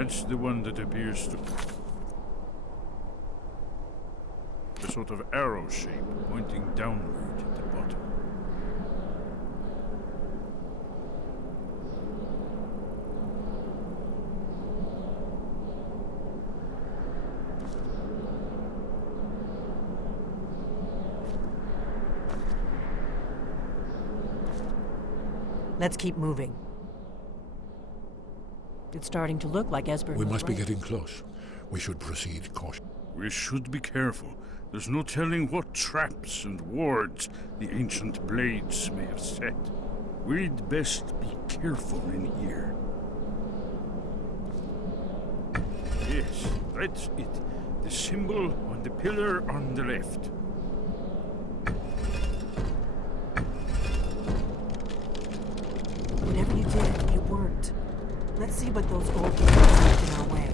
That's the one that appears to... a sort of arrow shape pointing downward at the bottom. Let's keep moving. It's starting to look like Esbern We was must be right. getting close. We should proceed cautiously. We should be careful. There's no telling what traps and wards the ancient blades may have set. We'd best be careful in here. Yes, that's it. The symbol on the pillar on the left. Whatever you did, it worked. Let's see what those old gates left in our way.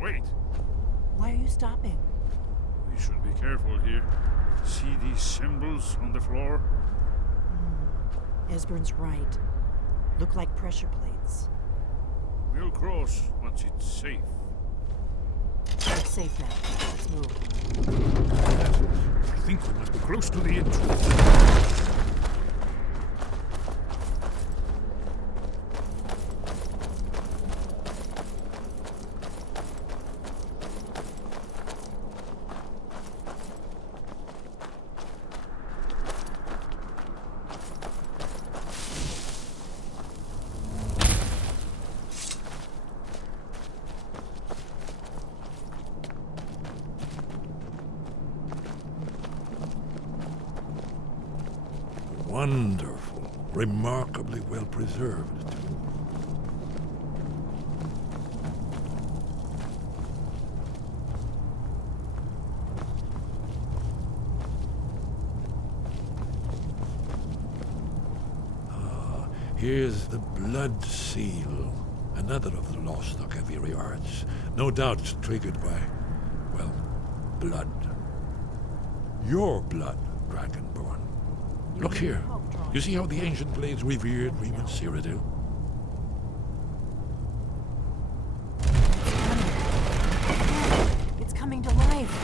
Wait! Why are you stopping? We should be careful here. See these symbols on the floor? Esbern's right. Look like pressure plates. We'll cross once it's safe. It's safe now. Let's move. I think we must be close to the entrance. Wonderful. Remarkably well preserved, too. Here's the Blood Seal, another of the lost Akaviri arts, no doubt triggered by, well, blood. Your blood, Dragonborn. Look here. You see how the ancient blades revered Reman Cyrodiil? It's coming to life.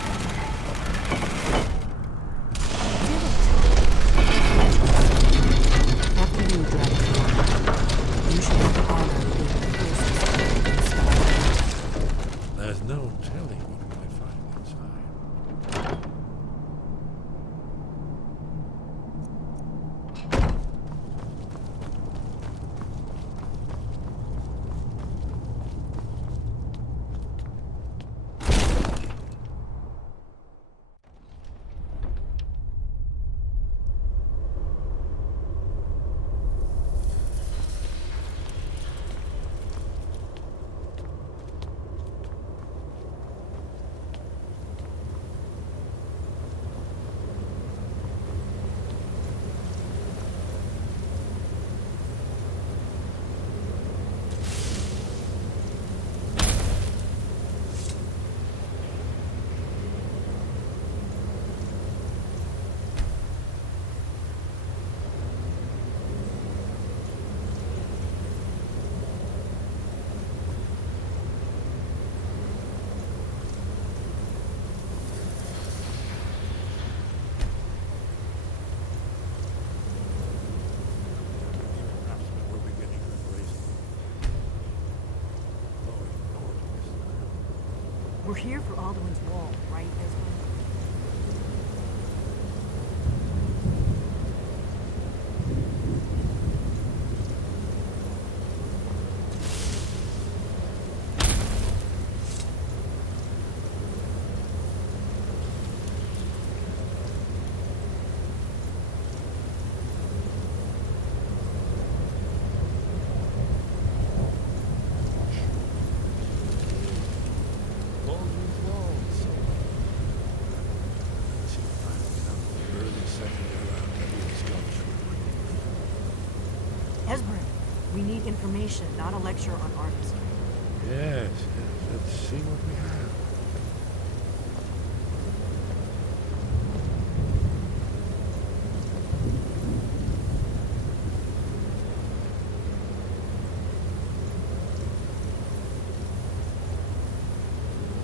You did it. After you, Dragonborn. You should have the honor of being the first to step into the sky. There's no telling what we might find inside. We're here for Alduin's Wall, right, Esbern? information, not a lecture on artistry. Yes, yes. Let's see what we have.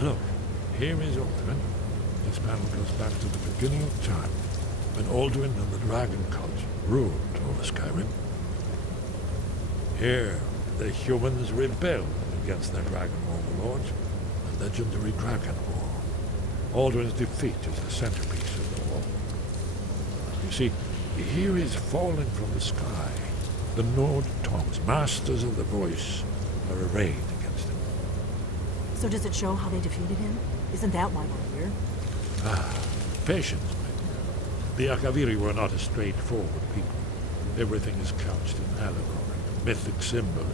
Look, here is Alduin. This panel goes back to the beginning of time, when Alduin and the Dragon Cult ruled over Skyrim. Here, the humans rebelled against their dragon overlords, the legendary Dragon War. Alduin's defeat is the centerpiece of the war. You see, here is falling from the sky. The Nord Tongs, masters of the voice, are arrayed against him. So does it show how they defeated him? Isn't that why we're here? Patience, my dear. The Akaviri were not a straightforward people. Everything is couched in allegory, mythic symbolism.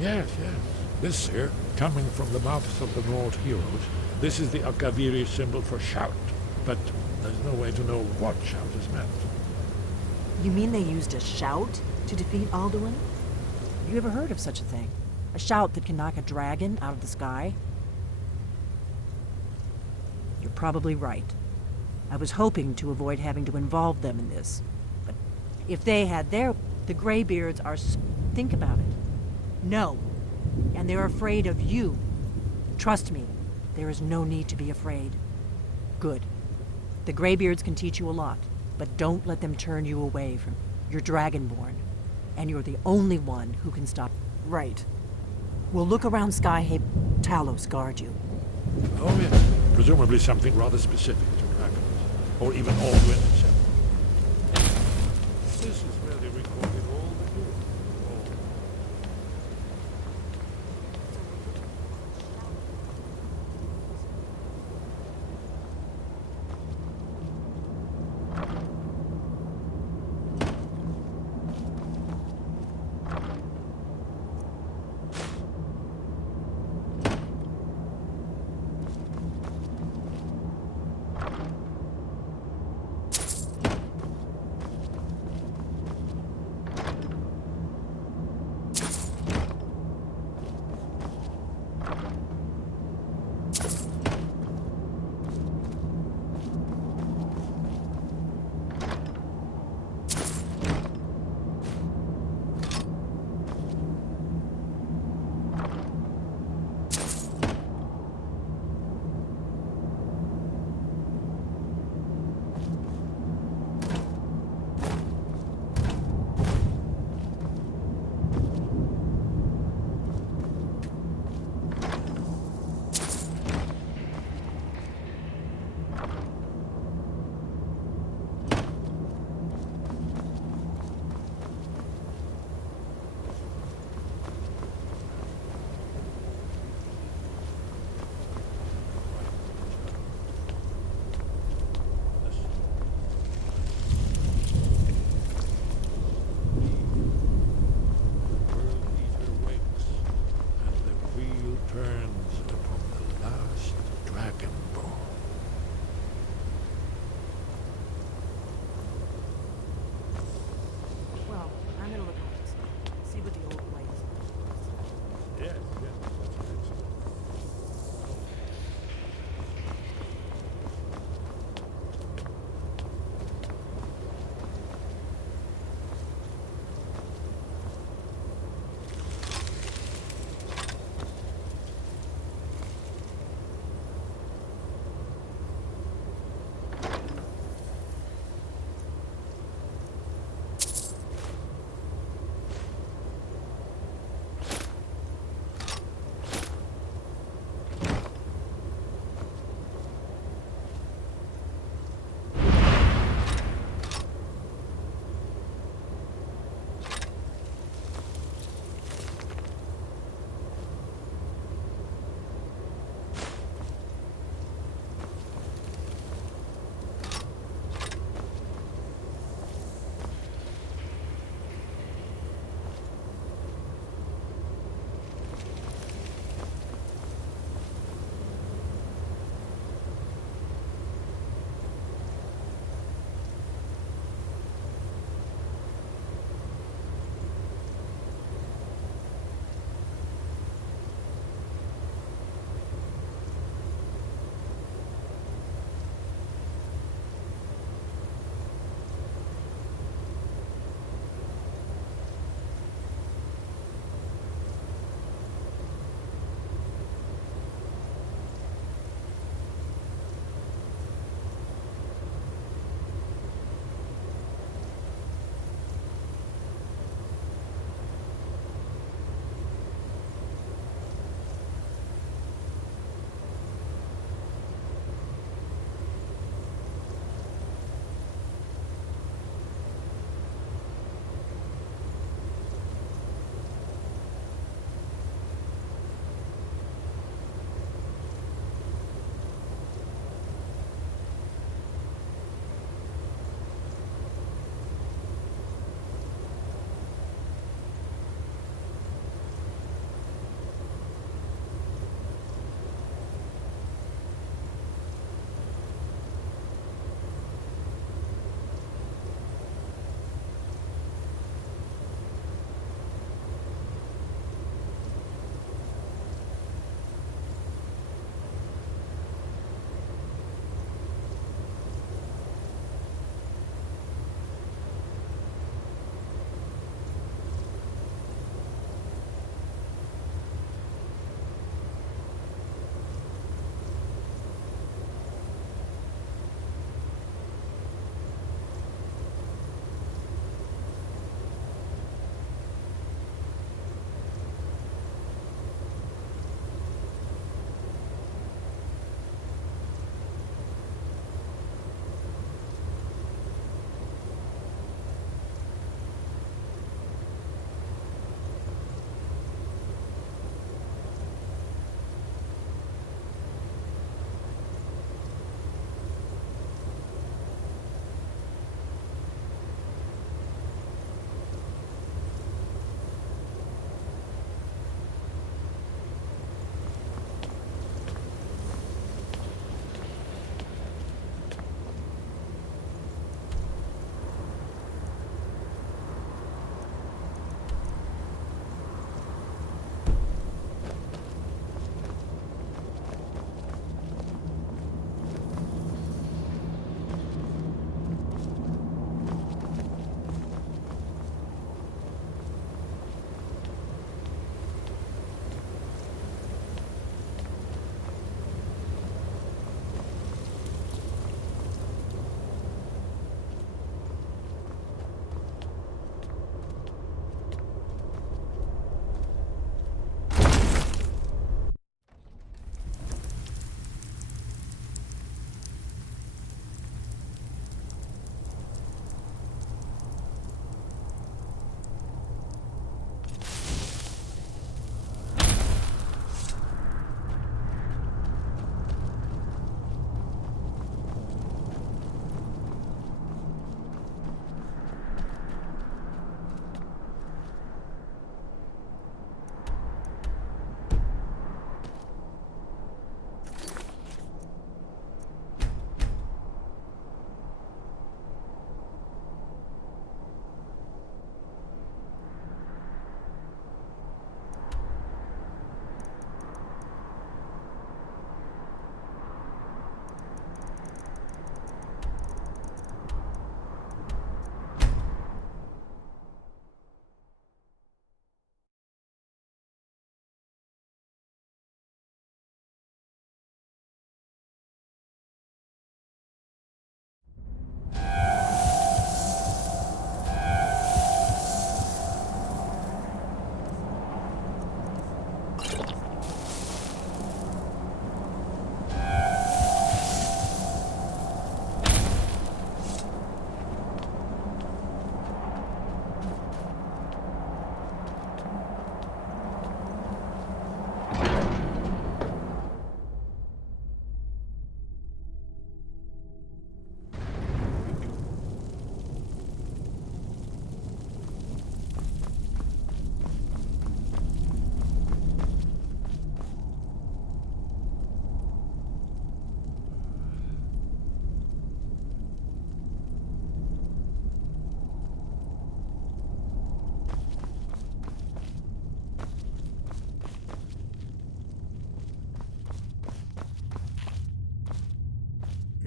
Yes, yes. This here, coming from the mouths of the Nord heroes, this is the Akaviri symbol for shout. But there's no way to know what shout is meant. You mean they used a shout to defeat Alduin? You ever heard of such a thing? A shout that can knock a dragon out of the sky? You're probably right. I was hoping to avoid having to involve them in this. But if they had the Greybeards are think about it. No. And they're afraid of you. Trust me, there is no need to be afraid. Good. The Greybeards can teach you a lot, but don't let them turn you away from your Dragonborn. And you're the only one who can stop. Right. We'll look around Skyhaven. Talos guard you. Oh, yes. Presumably something rather specific to dragons. Or even Alduin himself. This is where they recorded all the news.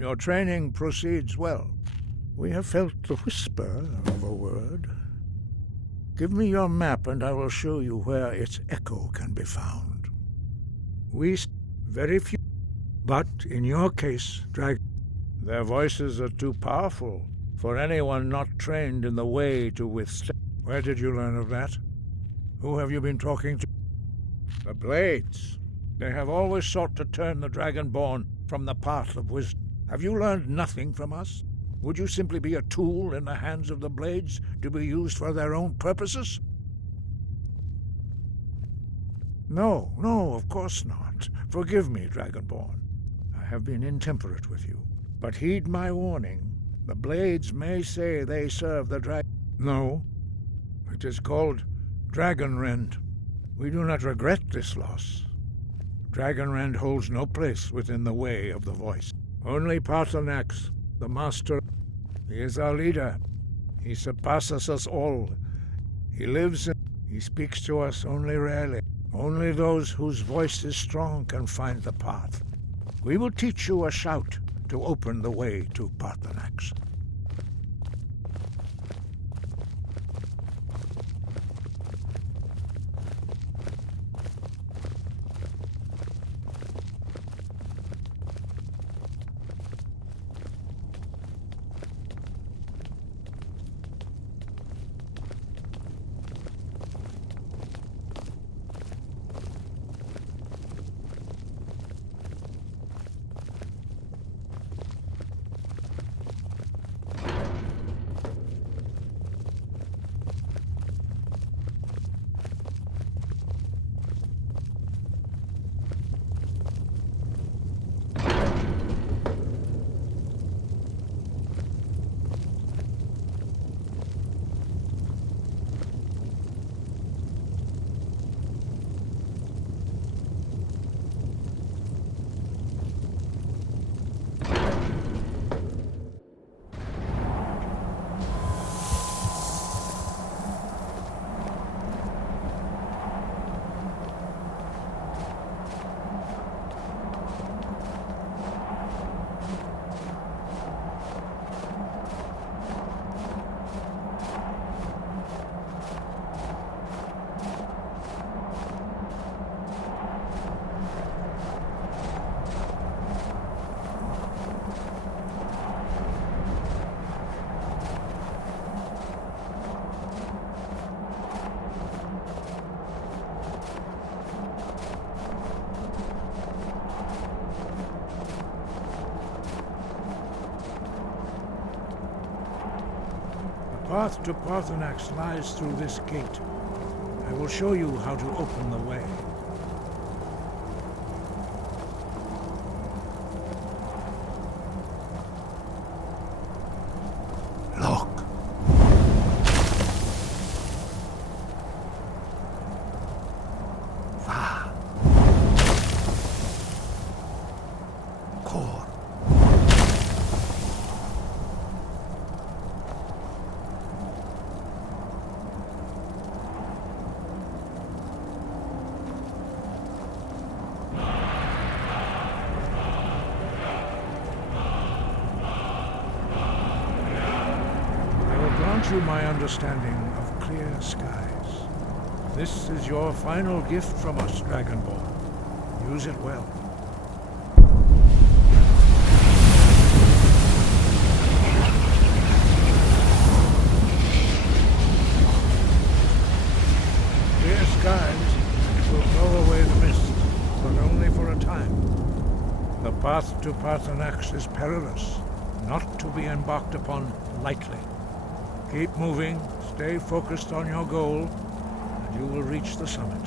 Your training proceeds well. We have felt the whisper of a word. Give me your map and I will show you where its echo can be found. Very few, but in your case, their voices are too powerful for anyone not trained in the way to withstand. Where did you learn of that? Who have you been talking to? The Blades. They have always sought to turn the Dragonborn from the path of wisdom. Have you learned nothing from us? Would you simply be a tool in the hands of the Blades to be used for their own purposes? No, of course not. Forgive me, Dragonborn. I have been intemperate with you. But heed my warning. The Blades may say they serve the dragon. No. It is called Dragonrend. We do not regret this loss. Dragonrend holds no place within the way of the voice. Only Paarthurnax, the master. He is our leader. He surpasses us all. He speaks to us only rarely. Only those whose voice is strong can find the path. We will teach you a shout to open the way to Paarthurnax. The path to Paarthurnax lies through this gate. I will show you how to open the way. Look. Va. Kor. You my understanding of clear skies. This is your final gift from us, Dragonborn. Use it well. Clear skies will blow away the mist, but only for a time. The path to Paarthurnax is perilous, not to be embarked upon lightly. Keep moving, stay focused on your goal, and you will reach the summit.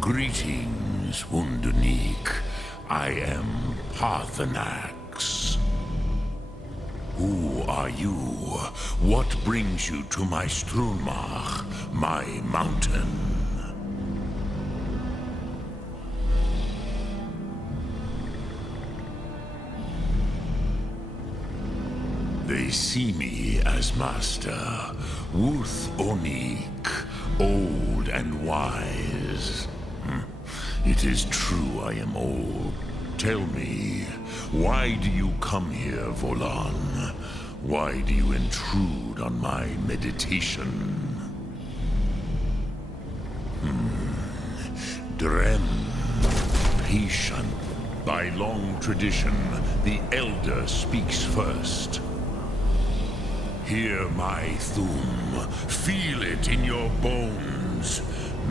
Greetings, Wunderneek. I am Paarthurnax. Who are you? What brings you to my Strunmach, my mountain? They see me as master, Wuth Onik, old and wise. It is true I am old. Tell me, why do you come here, Volan? Why do you intrude on my meditation? Drem, patient. By long tradition, the Elder speaks first. Hear my Thum. Feel it in your bones.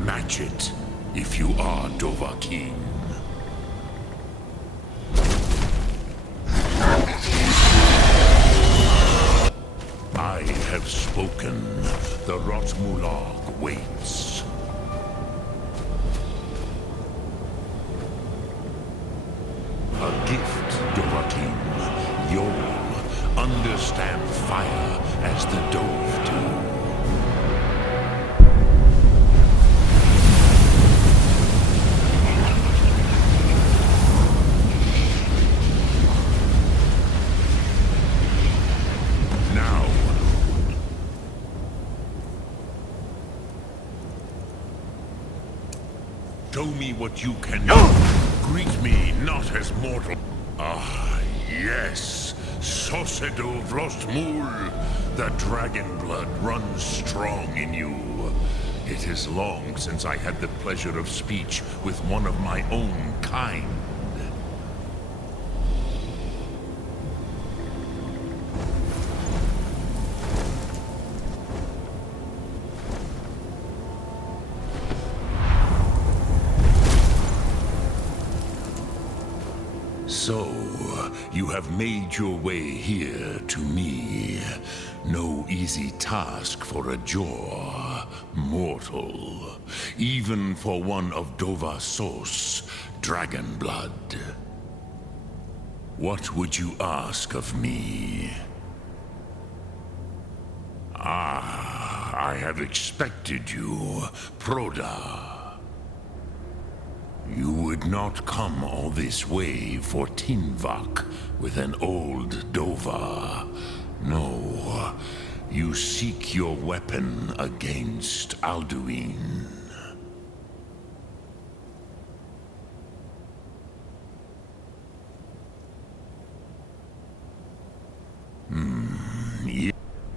Match it if you are Dovahkiin. I have spoken. The Rotmulag waits. A gift, Dovahkiin. You'll understand fire as the Dove do. Now. Show me what you can do. Greet me not as mortal. Ah, yes. Sosedo Vrostmul. The dragon blood runs strong in you. It is long since I had the pleasure of speech with one of my own kind. So, you have made your way here to me. No easy task for a Jor, mortal. Even for one of Dova Sos, dragon blood. What would you ask of me? Ah, I have expected you, Proda. You would not come all this way for Tinvak with an old Dova. No, you seek your weapon against Alduin.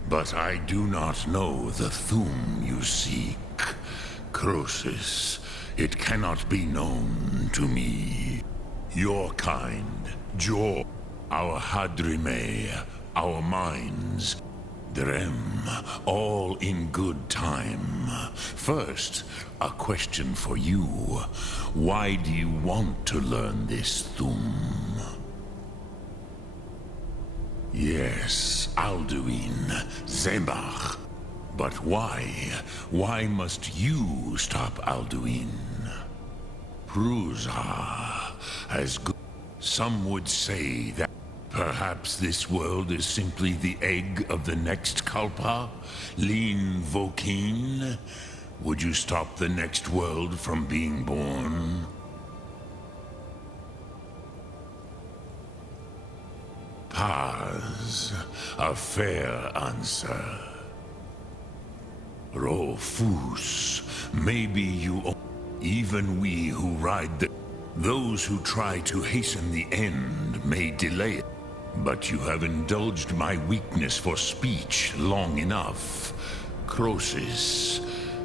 But I do not know the Thum you seek. Croesus. It cannot be known to me. Your kind, Jor, our Hadrime, our minds, Drem, all in good time. First, a question for you. Why do you want to learn this Thum? Yes, Alduin, Zemach. But why? Why must you stop Alduin? Prusa has good. Some would say that perhaps this world is simply the egg of the next Kalpa? Lean Vokin? Would you stop the next world from being born? Paz, a fair answer. Rofus, maybe you... Even we who ride the... Those who try to hasten the end may delay it. But you have indulged my weakness for speech long enough. Croesus,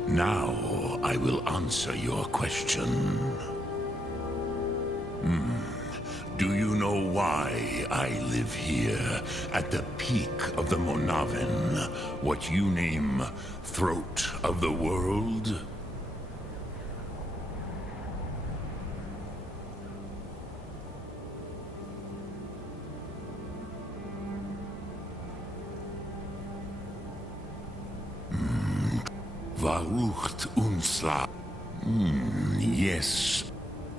now I will answer your question. Do you know why I live here, at the peak of the Monavin, what you name Throat of the World? Varucht Unsla. Yes,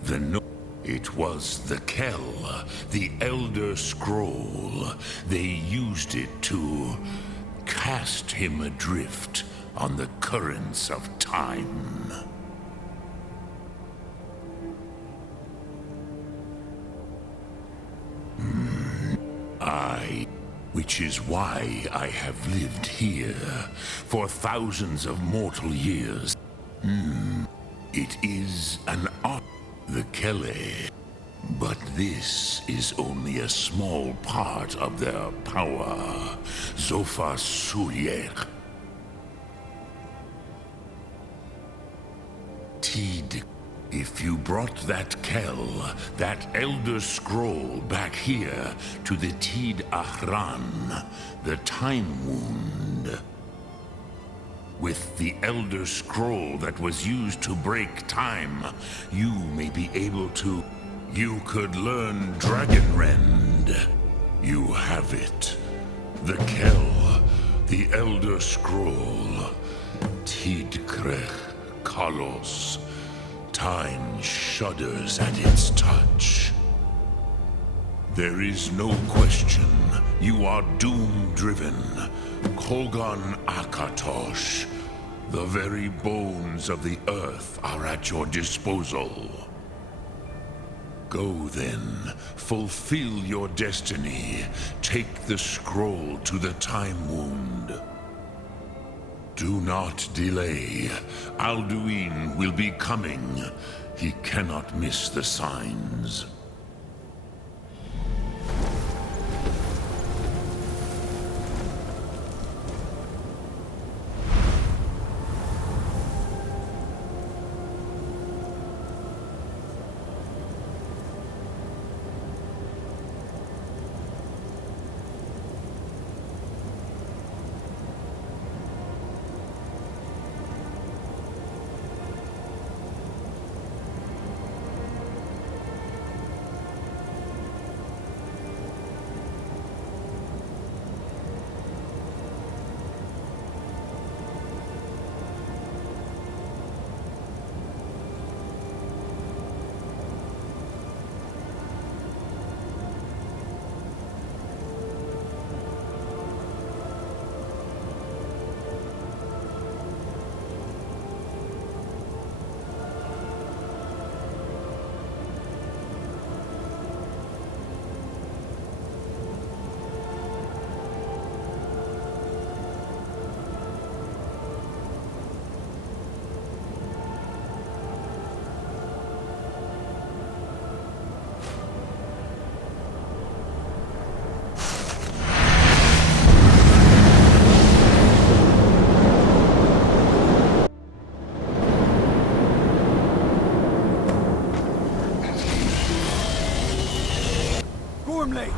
the no... It was the Kell, the Elder Scroll. They used it to cast him adrift on the currents of time. Which is why I have lived here for thousands of mortal years. It is an art. the Kele. But this is only a small part of their power. Zofa Suyer. Tid, if you brought that Kel, that Elder Scroll back here to the Tid Ahran, the Time Wound. With the Elder Scroll that was used to break time, you may be able to... You could learn Dragonrend. You have it. The Kel, the Elder Scroll. Tidkrech Kalos. Time shudders at its touch. There is no question. You are doom-driven. Kogan Akatosh. The very bones of the earth are at your disposal. Go then, fulfill your destiny. Take the scroll to the Time Wound. Do not delay. Alduin will be coming. He cannot miss the signs. Gormley!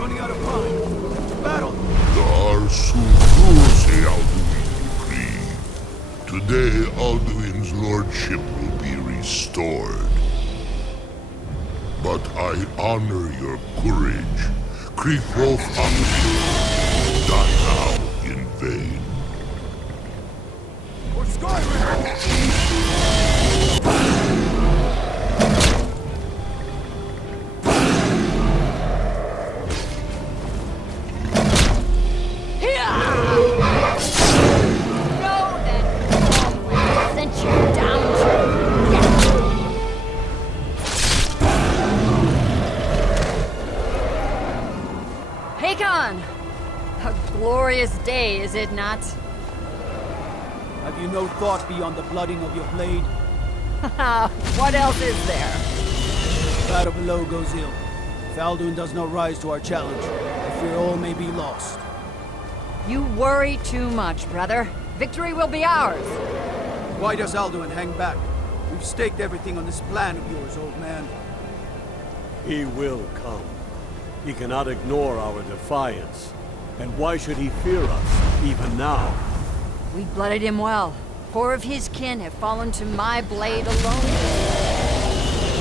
Running out of time. Battle! Darsukusi Alduin decree. Today Alduin's lordship will be restored. But I honor your courage. Krifrof Alduin. Die now in vain. For Skyrim! Glorious day, is it not? Have you no thought beyond the blooding of your blade? What else is there? Battle below goes ill. If Alduin does not rise to our challenge, I fear all may be lost. You worry too much, brother. Victory will be ours. Why does Alduin hang back? We've staked everything on this plan of yours, old man. He will come. He cannot ignore our defiance. And why should he fear us, even now? We blooded him well. 4 of his kin have fallen to my blade alone.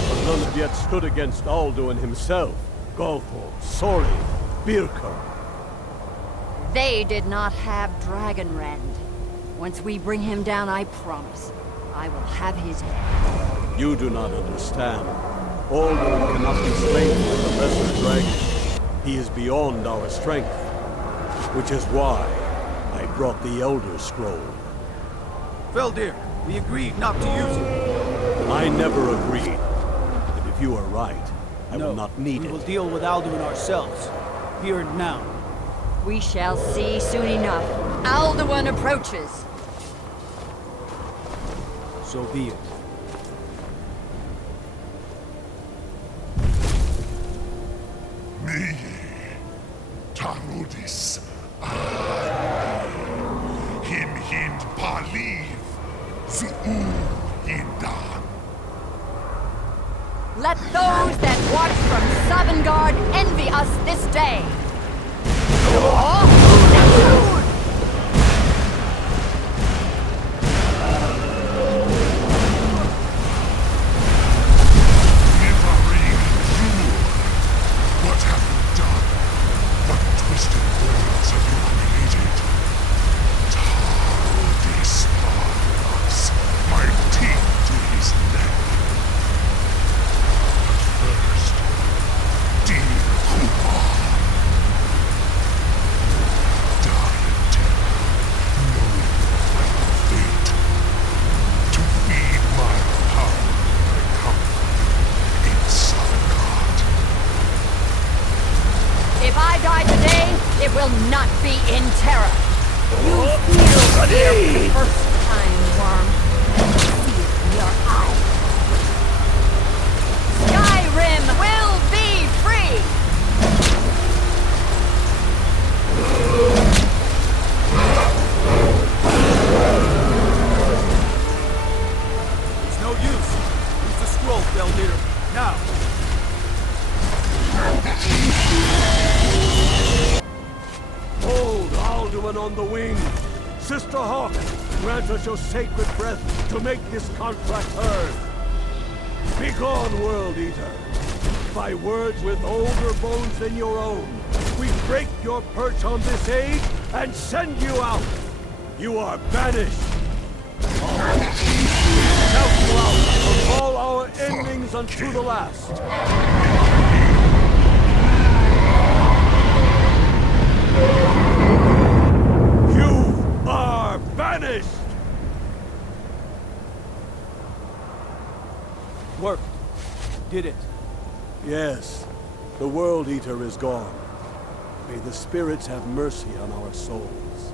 But none have yet stood against Alduin himself. Gulthor, Sori, Birka. They did not have Dragonrend. Once we bring him down, I promise, I will have his head. You do not understand. Alduin cannot be slain with the lesser dragon. He is beyond our strength. Which is why I brought the Elder Scroll. Feldir, we agreed not to use it. I never agreed. And if you are right, I will not need we it. will deal with Alduin ourselves. Here and now. We shall see soon enough. Alduin approaches. So be it. Indan. Let those that watch from Sovngarde envy us this day. Never-ending fool! What have you done? What twisted words have you created? Tar this Spartax, my teeth to his neck. But first, dear Kumar, die in terror, knowing your final fate. To feed my power, I come in Sovngarde. If I die today, it will not be in terror. You feel fear for the first time, Worm. See it in your eyes. Skyrim will be free! It's no use. Use the scroll, Feldir. Now! Hold Alduin on the wing! Sister Hawk, grant us your sacred breath to make this contract heard! Begone, World Eater! By words with older bones than your own, we break your perch on this age and send you out! You are banished! Shout you out from all our endings unto the last! You are banished! Worked. Did it. Yes, the World Eater is gone. May the spirits have mercy on our souls.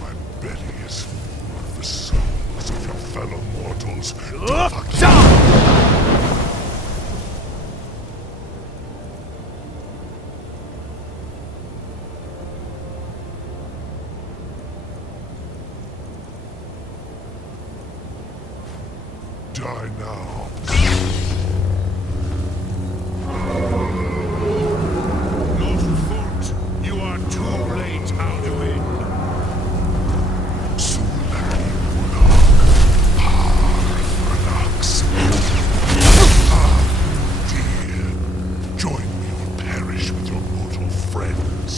My belly is full of the souls of your fellow mortals. Die now. Northfoot, you are too late, Alduin. Sulaki Ulag, Parfanax. Dear, join me or perish with your mortal friends.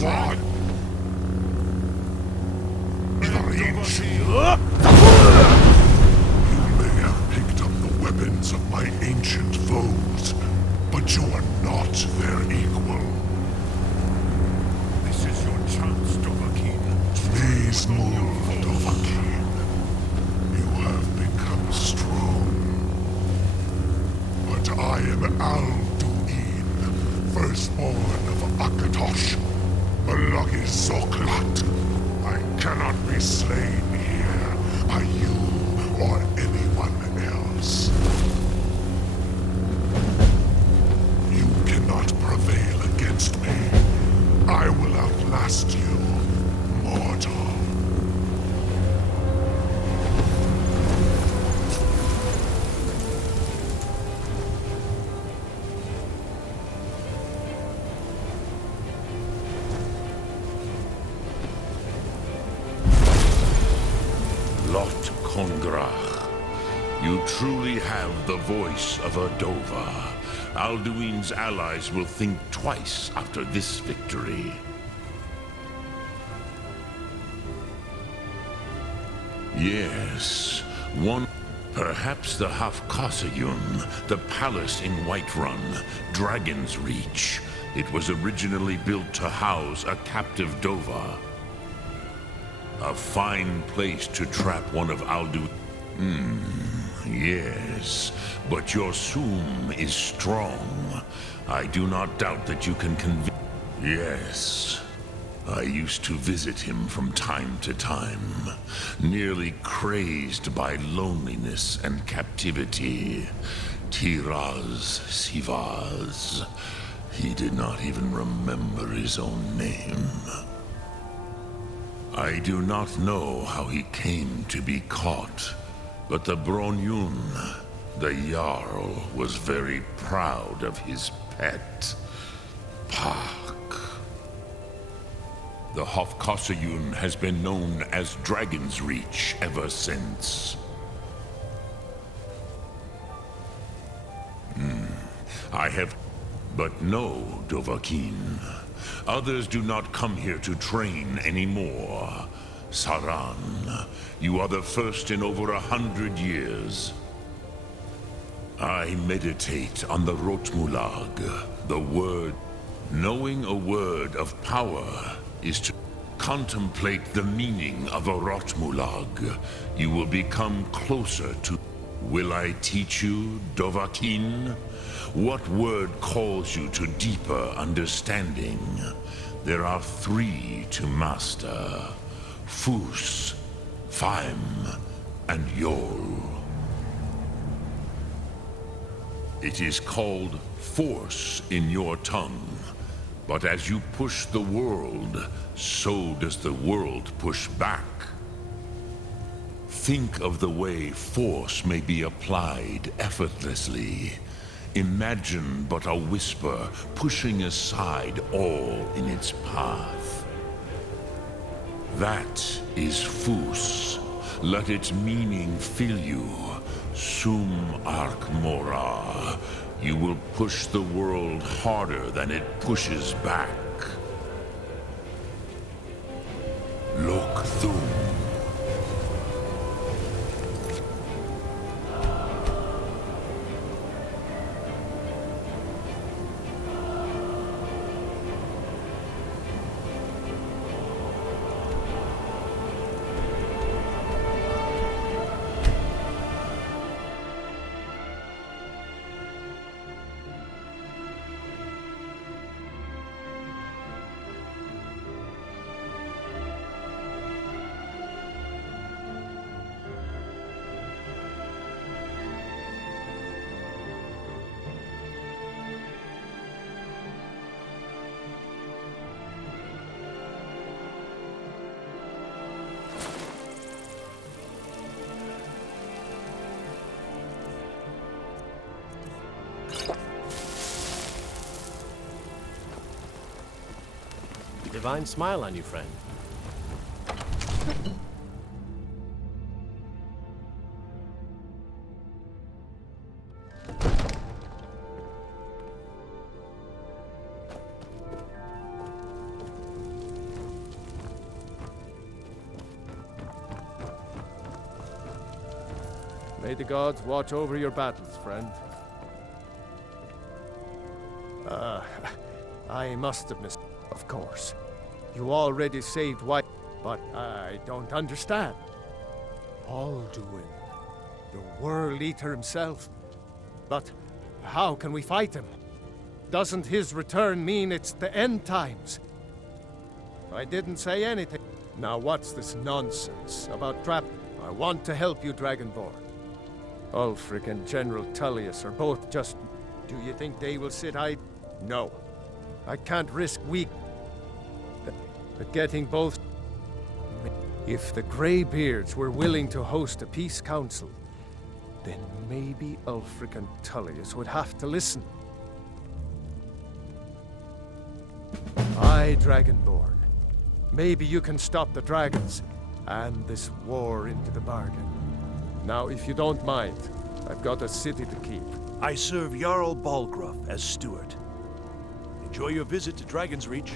What? You may have picked up the weapons of my ancient foes, but you are not their equal. This is your chance, Dovahkiin. Please move, Dovahkiin. You have become strong. But I am Alduin, firstborn of Akatosh. Malagi Zoklat. I cannot be slain here by you or anyone else. You cannot prevail against me. I will outlast you, mortal. Lot Kongrach, you truly have the voice of a Dova. Alduin's allies will think twice after this victory. Yes, one Perhaps the Hafkasayun, the palace in Whiterun, Dragon's Reach. It was originally built to house a captive Dova. A fine place to trap one of Aldu... Yes, but your Soom is strong. I do not doubt that you can convince... Yes. I used to visit him from time to time, nearly crazed by loneliness and captivity. Tiraz Sivaz. He did not even remember his own name. I do not know how he came to be caught, but the Bronyun, the Jarl, was very proud of his pet, Pak. The Hofkasayun has been known as Dragon's Reach ever since. I have... But no, Dovahkiin. Others do not come here to train anymore. Saran, you are the first in over 100 years. I meditate on the Rotmulag, the word. Knowing a word of power is to contemplate the meaning of a Rotmulag. You will become closer to... Will I teach you, Dovahkiin? What word calls you to deeper understanding? There are 3 to master. Fus, Faim, and Yol. It is called force in your tongue. But as you push the world, so does the world push back. Think of the way force may be applied effortlessly. Imagine but a whisper pushing aside all in its path. That is Fus. Let its meaning fill you. Sum Ark Mora. You will push the world harder than it pushes back. Lok Thum. Divine smile on you, friend. May the gods watch over your battles, friend. I must have missed... Of course. You already saved White, but I don't understand. Alduin, the World Eater himself. But how can we fight him? Doesn't his return mean it's the end times? I didn't say anything. Now what's this nonsense about trap? I want to help you, Dragonborn. Ulfric and General Tullius are both just... Do you think they will sit idle? No. I can't risk weak... But getting both... If the Greybeards were willing to host a peace council, then maybe Ulfric and Tullius would have to listen. Aye, Dragonborn. Maybe you can stop the dragons, and this war into the bargain. Now, if you don't mind, I've got a city to keep. I serve Jarl Balgruuf as steward. Enjoy your visit to Dragon's Reach.